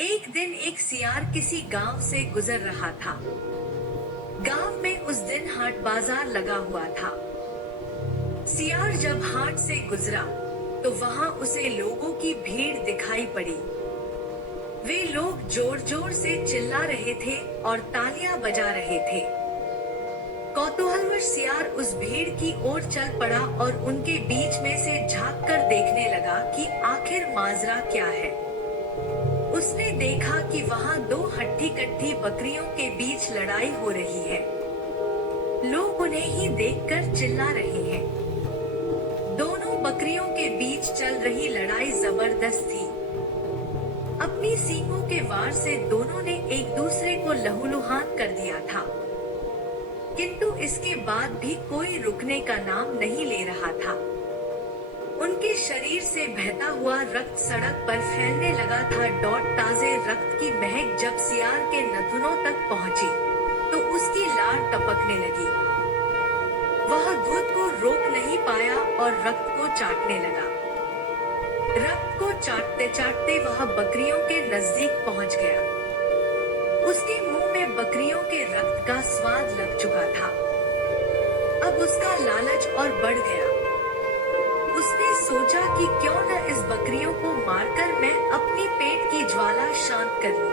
एक दिन एक सियार किसी गांव से गुजर रहा था। गांव में उस दिन हाट बाजार लगा हुआ था। सियार जब हाट से गुजरा तो वहां उसे लोगों की भीड़ दिखाई पड़ी। वे लोग जोर जोर से चिल्ला रहे थे और तालियां बजा रहे थे। कौतूहलवश सियार उस भीड़ की ओर चल पड़ा और उनके बीच में से झांक कर देखने लगा कि आखिर माजरा क्या है। उसने देखा कि वहां दो हट्टी कट्टी बकरियों के बीच लड़ाई हो रही है। लोग उन्हें ही देखकर चिल्ला रहे हैं। दोनों बकरियों के बीच चल रही लड़ाई जबरदस्त थी। अपनी सींगों के वार से दोनों ने एक दूसरे को लहूलुहान कर दिया था, किंतु इसके बाद भी कोई रुकने का नाम नहीं ले रहा था। उनके शरीर से बहता हुआ रक्त सड़क पर फैलने लगा था। ताजे रक्त की महक जब सियार के नथुनों तक पहुंची, तो उसकी लार टपकने लगी। वह दूध को रोक नहीं पाया और रक्त को चाटने लगा। रक्त को चाटते चाटते वह बकरियों के नजदीक पहुंच गया। उसके मुंह में बकरियों के रक्त का स्वाद लग चुका था। अब उसका लालच और बढ़ गया। उसने सोचा कि क्यों न इस बकरियों को मारकर मैं अपनी पेट की ज्वाला शांत कर लूं।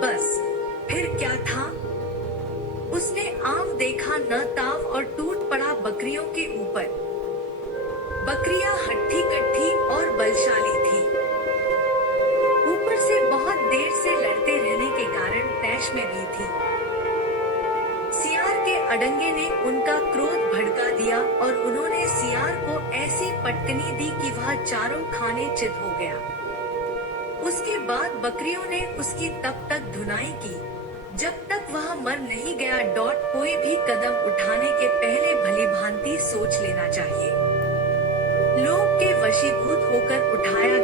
बस फिर क्या था, उसने आंव देखा न ताव और टूट पड़ा बकरियों के ऊपर। बकरियां हट्टी कट्टी और बलशाली थी। ऊपर से बहुत देर से लड़ते रहने के कारण तैश में भी थी। सियार के अडंगे ने उनका क्रोध भड़का दिया और उन्होंने सियार को ऐसी पटकनी दी कि वह चारों खाने चित हो गया। उसके बाद बकरियों ने उसकी तब तक धुनाई की जब तक वह मर नहीं गया। कोई भी कदम उठाने के पहले भली भांति सोच लेना चाहिए। लोभ के वशीभूत होकर उठाया